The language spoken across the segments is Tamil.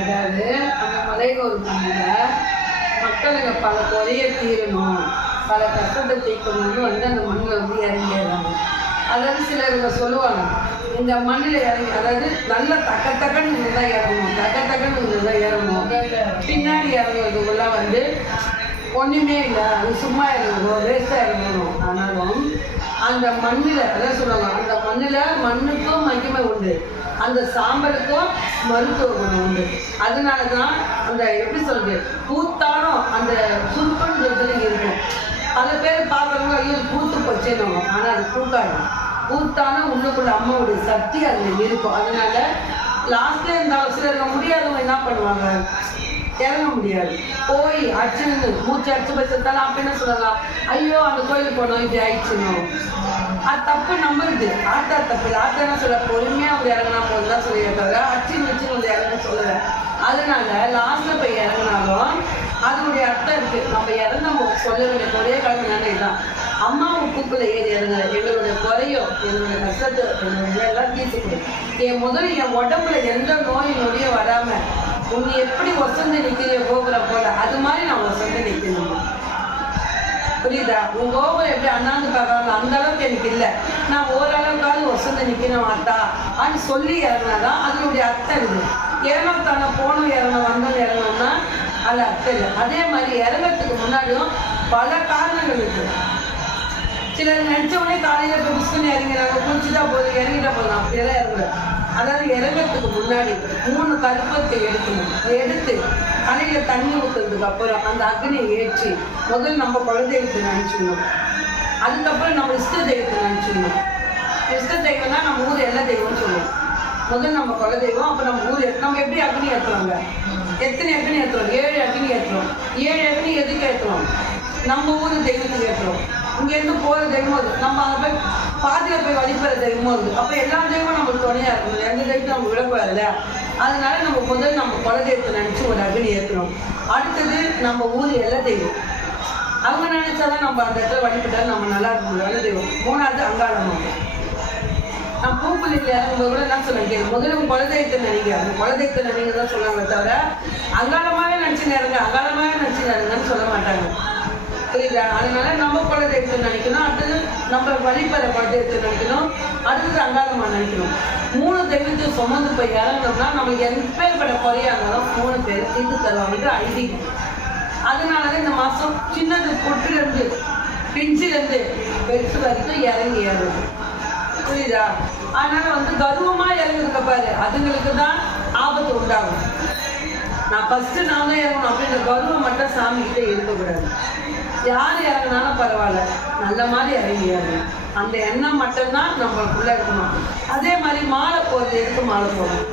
அதாவது அந்த மலைகோர் மண்ணில் மக்களுங்க பல குறைய தீரணும், பல கஷ்டத்தை தீர்க்கணும்னு வந்து அந்த மண்ணில் வந்து இறங்கிடுறாங்க. அதாவது சிலருங்க சொல்லுவாங்க, இந்த மண்ணில் இறங்கி, அதாவது நல்ல தக்கன்னு தான் இறங்கணும், தக்கன்னு தான் இறங்கணும், பின்னாடி இறங்குறதுக்குள்ள வந்து ஒன்றுமே இல்லை, அது சும்மா இறங்கணும், வேஸ்ட்டாக இறங்கணும். ஆனாலும் அந்த மண்ணில் அதான் சொல்லுவாங்க, அந்த மண்ணில் மண்ணுக்கும் மகிமை உண்டு, அந்த சாம்பலுக்கும் மருத்துவ குணம் உண்டு. அதனால தான் அந்த எப்படி சொல்றது, பூத்தானம் அந்த சுருக்கன்றது இருக்கும். பல பேர் பார்க்குறவங்க ஐயோ பூத்து போச்சேன்னு, ஆனால் அது பூக்காது. பூத்தானம் உள்ளுக்குள்ள அம்மாவுடைய சக்தி அதில் இருக்கும். அதனால லாஸ்ட்ல இருந்தாலும் சிலர் முடியாதவங்க என்ன பண்ணுவாங்க, இறங்க முடியாது, போய் அடிச்சுன்னு மூச்சு அடிச்சு போய் செத்தாலும் அப்ப என்ன சொல்லுவாங்க, ஐயோ அந்த கோயிலுக்கு போனோம் இப்படி ஆயிடுச்சுன்னு. அது தப்பு நம்புறது, ஆத்தா தப்பு இல்லை. ஆத்தா என்ன சொல்ல, பொறுமையாக அவங்க இறங்கினா போது தான் சொல்லி தவிர அடிச்சுன்னு வச்சுன்னு வந்து இறங்க சொல்லலை. அதனால லாஸ்ட்ல போய் இறங்கினாலும் அதனுடைய அர்த்தம் இருக்கு. நம்ம இறங்க சொல்ல வேண்டிய ஒரே காரணம் என்னன்னா இதுதான், அம்மா உப்புக்குள்ள ஏறி இறங்க, எங்களுடைய குறையும் எங்களுடைய கஷ்டத்தை எங்களுடைய எல்லாம் தீர்த்துக்கணும். என் முதல்ல என் உடம்புல எந்த நோய் நொடியும் வராம உன்னை எப்படி வசந்து நிற்கிற கோபுர போல அது மாதிரி நான் வசந்து நிற்கணும். புரியுதா? உன் கோபுரம் எப்படி அண்ணாந்து பார்க்கறாங்க அந்த அளவுக்கு எனக்கு இல்லை, நான் ஓரளவுக்காவது வசந்து நிற்கணும் அத்தா அப்படின்னு சொல்லி இறங்கினாதான் அதனுடைய அர்த்தம் இருக்குது. ஏனோ தானே போனோம் இறங்கணும் வந்தோம் இறங்கணும்னா அது அர்த்தம் இல்லை. அதே மாதிரி இறங்கிறதுக்கு முன்னாடியும் பல காரணங்கள் இருக்கு. சிலர் நினைச்ச உடனே காலையில் இப்போ புஷ்கன்னு இறங்கிறாங்க, குளிச்சுட்டா போதும் இறங்கிட்டா போதும், அப்படியெல்லாம் இறங்குற. அதாவது இறங்கிறதுக்கு முன்னாடி 3 கற்பத்தை எடுக்கணும். எடுத்து கலையில் தண்ணி ஊற்றுறதுக்கு அப்புறம் அந்த அக்னியை ஏற்றி முதல் நம்ம குலதெய்வத்தை நினச்சிக்கணும். அதுக்கப்புறம் நம்ம இஷ்ட தெய்வத்தை நினச்சிக்கணும். இஷ்ட தெய்வம்னா நம்ம ஊர் எல்லா தெய்வம்னு சொல்லுவோம். முதல் நம்ம குலதெய்வம், அப்போ நம்ம ஊர் நம்ம எப்படி அக்னி ஏற்றுவாங்க, எத்தனை அக்னி ஏற்றுறோம், 7 அக்னி ஏற்றுறோம். 7 அக்னி எதுக்கு ஏற்றுறோம், நம்ம ஊர் தெய்வத்துக்கு ஏற்றுறோம். இங்கேருந்து போகிற தெய்வம் அது, நம்ம அங்கே போய் பாதியில் போய் வழிபடுற தெய்வமும் இருக்குது. அப்போ எல்லா தெய்வமும் நம்மளுக்கு துணையாக இருக்கணும், எந்த தெய்வத்தை நம்ம விடக்கூடாது இல்லையா? அதனால நம்ம முதல் நம்ம குலதெய்வத்தை நினச்சி ஒரு அக்னி ஏற்றணும். அடுத்தது நம்ம ஊர் எல்லா தெய்வம் அவங்க நினைச்சாதான் நம்ம அந்த இடத்துல வழிபட்டாலும் நம்ம நல்லா இருக்கணும், நல்ல தெய்வம். 3வது அங்காளம்மா. நான் பூக்குழியில் இறங்கும்போது கூட என்ன சொல்லுங்க, முதல்ல குலதெய்வத்தை நினைங்க, அந்த குலதெய்வத்தை நினைங்க தான் சொல்லுவாங்க தவிர அங்காளமாகவே நினச்சி நேருங்க அங்காளமாகவே நினச்சி நேருங்கன்னு சொல்ல மாட்டாங்க. புரியுதா? அதனால நம்ம குலதெய்வத்தை நினைக்கணும், அடுத்தது நம்ம வழிபடுற குலதெய்வத்தை நினைக்கணும், அடுத்தது அங்காளம்மா நினைக்கணும். 3 தெய்வத்தை சுமந்து போய் இறங்கணும்னா நம்மளுக்கு எப்பேற்பட்ட குறையா இருந்தாலும் 3 பேர் தீர்த்து தருவாங்கன்ற ஐதீகம். அதனாலதான் இந்த மாதம் சின்னது பொட்டுலேருந்து பிஞ்சிலேருந்து பெருசு வரைக்கும் இறங்கி ஏறுது. புரியுதா? அதனால வந்து கர்வமாக இறங்குறதுக்கு பாரு, அதுங்களுக்கு தான் ஆபத்து உண்டாகும். நான் ஃபஸ்ட்டு நான் தான் இறங்கணும் அப்படின்ற கர்வம் மட்டும் சாமிக்கிட்டே இருக்கக்கூடாது. யார் இறங்கினாலும் பரவாயில்ல, நல்ல மாதிரி இறங்கியாது, அந்த எண்ணம் மட்டும்தான் நம்மளுக்குள்ள இருக்கணும். அதே மாதிரி மாலை போகிறது எதுக்கு மாலை போடணும்,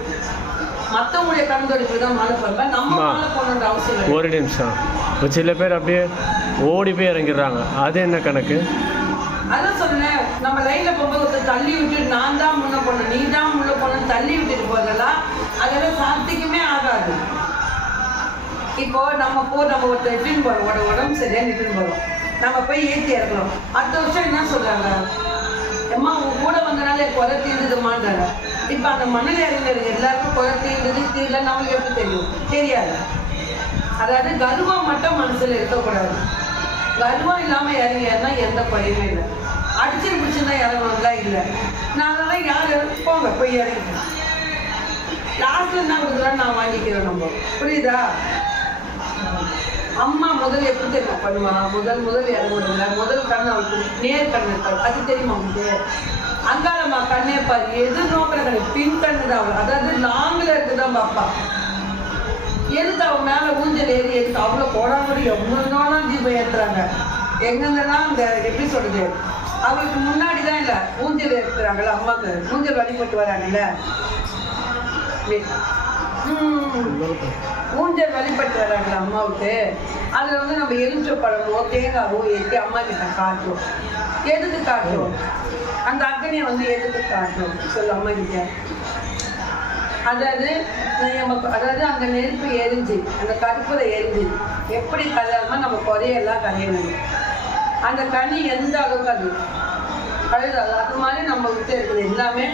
மற்றவங்களுடைய கண்தொடிப்பு தான் மாலை போடல, நம்ம மாலை போடணுன்ற அவசியம் இல்லை. ஒரு நிமிஷம், சில பேர் அப்படியே ஓடி போய் இறங்கிடுறாங்க, அது என்ன கணக்கு? அதான் சொன்னேன், நம்ம லைனில் போகும்போது ஒருத்தர் தள்ளி விட்டுட்டு நான் தான் முன்ன போனேன் நீ தான் முன்ன போனேன்னு தள்ளி விட்டுட்டு போதெல்லாம் அதெல்லாம் சாத்திக்குமே ஆகாது. இப்போ நம்ம ஒருத்தர் இட்டுன்னு போகிறோம், உடம்பு சரியாக இட்டுன்னு போகிறோம், நம்ம போய் ஏற்றி இறக்கலாம். அடுத்த வருஷம் என்ன சொல்கிறாங்க, அம்மா உங்க கூட வந்தனால குறை தீர்ந்துதுமான்றாங்க. இப்போ அந்த மண்ணில் இறங்குறது எல்லாருக்கும் குறை தீர்ந்தது தீரல நம்மளுக்கு எப்படி தெரியும், தெரியாது. அதாவது கர்வம் மட்டும் மனசில் இருக்கக்கூடாது. கர்வம் இல்லாமல் இறங்கியாருன்னா எந்த குறையுமே இல்லை. அடிச்சு பிடிச்சுன்னா இறங்கணும்லாம் இல்லை. நாங்களாம் யார் போங்க போய் இறங்கிட்டோம், லாஸ்ட்ல என்ன கொடுக்குறான்னு நான் வாங்கிக்கிறேன். நம்ம புரியுதா? அம்மா முதல் எப்படி தெரியுமா பண்ணுவா, முதல் இறங்குறதுல முதல் கண் அவளுக்கு நேர் கண் இருக்காது, அது தெரியுமா உங்களுக்கு? அங்காளம்மா கண்ணே பாரு, எது நோக்கிற கண்ணு பின் கண்ணு தான் அவள், அதாவது லாங்கில் இருக்குதான் பாப்பா. எதுக்கு அவன் மேலே ஊஞ்சல் ஏறி எதுக்கு அவ்வளோ போடாமடி எவ்வளோ தீபம் ஏற்றுறாங்க. எங்கெங்கெல்லாம் இந்த எப்படி சொல்றது, அவளுக்கு முன்னாடி தான் இல்லை ஊஞ்சல் ஏற்றுறாங்கல்ல, அம்மாவுக்கு ஊஞ்சல் வழிபட்டு வராங்கல்ல, ஊஞ்சல் வழிபட்டு வராங்களா அம்மாவுக்கு. அதில் வந்து நம்ம எலுமிச்சை பழமோ தேங்காவோ ஏற்றி அம்மா கிட்ட காட்டுவோம். எதுக்கு காட்டுவோம், அந்த அக்னியை வந்து எதுக்கு காட்டுவோம் சொல்லு அம்மா கிட்ட. அதாவது அந்த நெருப்பு எரிஞ்சு அந்த கருப்புரை எரிஞ்சு எப்படி கல்யாணமாக நம்ம குறையெல்லாம் கரையணும். அந்த கனி எந்த அளவுக்கு அது கழுதாது, அது மாதிரி நம்ம கிட்ட இருக்குது எல்லாமே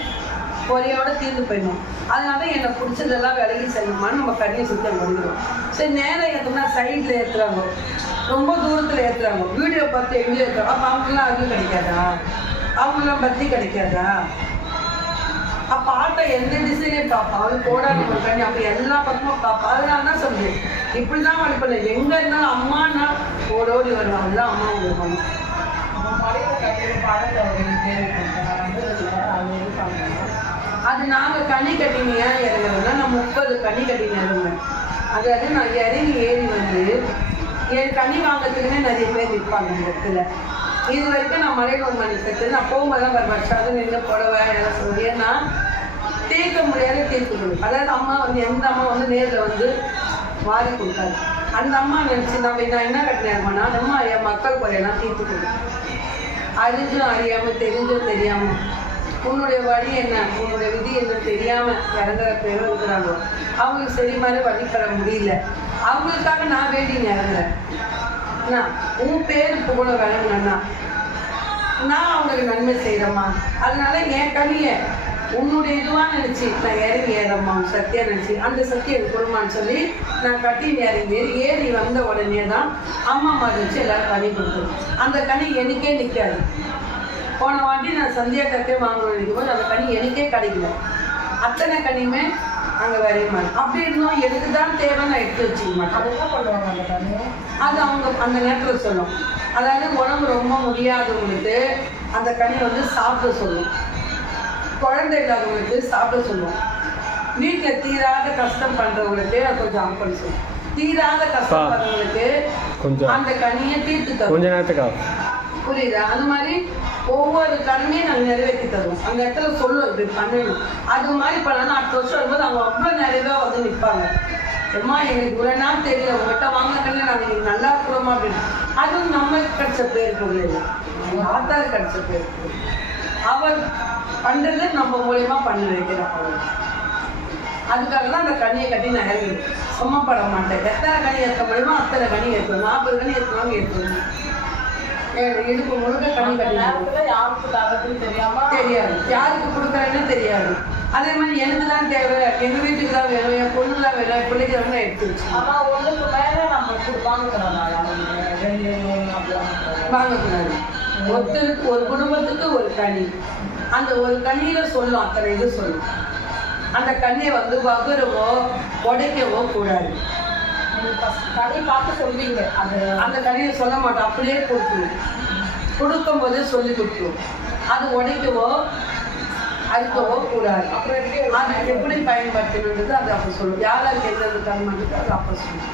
பொறையோட தீர்ந்து போயிடும். அதனால என்னை பிடிச்சதெல்லாம் விலகி செல்லணுமான்னு நம்ம கண்ணியை சுத்தம் பண்ணிக்கிறோம். சரி, நேரம் ஏற்றோம்னா சைடில் ஏற்றுறாங்க, ரொம்ப தூரத்தில் ஏற்றுறாங்க, வீடியோ பார்த்து எங்கேயும் ஏற்றுறாங்க. அப்போ அவங்களாம் அருள் கிடைக்காதா? அவங்களாம் பக்தி கிடைக்காதா? அப்போ ஆட்டை எந்த திசையிலையும் பார்ப்போம், அது கோடாடி கண்ணி அப்போ எல்லா பக்கமும் பார்ப்போம். அதனால தான் சொல்லுது, இப்படி தான் வழிபடல. எங்கே இருந்தாலும் அம்மானா ஓடோடி வருவாங்க, அதுதான் அம்மா வருவாங்க. அது நாங்கள் கனி கட்டினியா இறங்குறோம்னா நான் 30 கனி கட்டினு இறங்குவேன். அதாவது நான் இறங்கி ஏறி வந்து என் கனி வாங்கிறதுக்குன்னே நிறைய பேர் நிற்பாங்க இந்த இடத்துல. இது வரைக்கும் நான் மலையனூர் மணி கட்டு நான் போகும்போது தான் வருவேன். அது நின்று புடவை எல்லாம் சொல்லி, ஏன்னா தீர்க்க முடியாத தீர்த்து கொடுக்கும். அதாவது அம்மா வந்து எந்த அம்மா வந்து நேரில் வந்து மாறி கொடுக்காது. அந்த அம்மா நினச்சி நான் என்ன கட்டினேன்னா அம்மா என் மக்கள் குறையெல்லாம் தீர்த்து கொடுக்கும். அறிஞ்சும் அறியாமல், தெரிஞ்சும் தெரியாமல், உன்னுடைய வழி என்ன, உன்னுடைய விதி என்ன தெரியாமல் இறங்குற பேரும் இருக்கிறாங்க. அவங்களுக்கு சரி மாதிரி வழிபட முடியல. அவங்களுக்காக நான் வேண்டிங்க இறங்குறேன். உன் பேர் புகழ வேணுங்கண்ணா, நான் அவங்களுக்கு நன்மை செய்கிறேம்மா. அதனால என் கனியை உன்னுடைய இதுவாக நினச்சி நான் இறங்கி ஏறம்மா, சத்தியா நினச்சி அந்த சத்தியை கொடுமான்னு சொல்லி நான் கட்டி இறங்கி ஏறி வந்த உடனே தான் அம்மா மாதிரி வச்சு எல்லாரும் கனி கொடுக்கணும். அந்த கனி எனக்கே நிற்காது. போன வாட்டி நான் சந்தியா கட்டே வாங்கணும் போது அந்த கனி எனக்கே கிடைக்கல. அத்தனை கனியுமே அங்கே வரையுமா. அப்படி இருந்தோம் எனக்கு தான் தேவை, நான் எடுத்து வச்சுக்க மாட்டேன். அது என்ன பண்ணுவாங்க அந்த கனி? அது அவங்க அந்த நேரத்தில் சொல்லும். அதாவது உடம்பு ரொம்ப முடியாதவங்களுக்கு அந்த கனி வந்து சாப்பிட சொல்லும், குழந்தை இல்லாதவங்களுக்கு சாப்பிட சொல்லும், வீட்டில் தீராத கஷ்டம் பண்ணுறவங்களுக்கு அது கொஞ்சம் ஆஃப் பண்ண சொல்லும், தீராத கஷ்டம் பண்ணுறவங்களுக்கு அந்த கனியை தீர்த்து தரும். கொஞ்ச நேரத்துக்கு புரியுதா? அது மாதிரி ஒவ்வொரு கடமையும் நாங்கள் நிறைவேற்றி தருவோம். அந்த இடத்துல சொல்லுவோம் இப்படி பண்ணணும். அது மாதிரி பண்ணலாம். அடுத்த வருஷம் வரும்போது அவங்க அவ்வளோ நிறைவாக வந்து நிற்பாங்க. அம்மா எங்களுக்கு இவ்வளோ நாள் தெரியல, உங்கள்கிட்ட வாங்கினே நாங்கள் இன்னைக்கு நல்லா இருக்கிறோமா அப்படின்னு. அதுவும் நம்மளுக்கு கிடைச்ச பேர் கிடையாது, ஆத்தாரு கிடைச்ச பேர். அவர் பண்ணுறது நம்ம மூலியமாக பண்ண வைக்கிறோம். அவர் அதுக்காக தான் அந்த கனியை கட்டி நான் இறங்கி சும்மாப்பட மாட்டேன். எத்தனை கனி ஏற்ற முடியுமோ அத்தனை கனி ஏற்றுவோம். 40 கனி ஏற்றுவாங்க ஏற்றுவோம். இடுப்பு முழுக்க கனி கட்டி யாருக்கு தரதுன்னு தெரியாது, யாருக்கு கொடுக்குறேன்னு தெரியாது. அதே மாதிரி எனக்கு தான் தேவை, எங்கள் வீட்டுக்கு தான் வேணும், என் பொண்ணுலாம் வேணும், என் பிள்ளைக்கு தான் எடுத்து வச்சு. ஆனால் ஒன்றுக்கு மேலே நம்ம வாங்கக்கூடாது. ஒருத்தருக்கு ஒரு குடும்பத்துக்கு ஒரு கனி, அந்த ஒரு கனியில் சொல்லும், அத்தனை இது சொல்லும். அந்த கனியை வந்து வகுரவோ உடைக்கவோ கூடாது. கனி பார்த்து சொல்வீங்க, அந்த கனியை சொல்ல மாட்டோம், அப்படியே கொடுக்கணும். கொடுக்கும்போதே சொல்லி கொடுத்துரும். அது உடைக்கவோ அறுக்கவோ கூடாது. அப்புறம் அது எப்படி பயன்படுத்தணுன்றது அது அப்போ சொல்லும். யாராருக்கு எந்த கனி பண்ணுறது அது அப்போ சொல்லும்.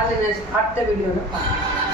அது அடுத்த வீடியோவில் பார்க்கலாம்.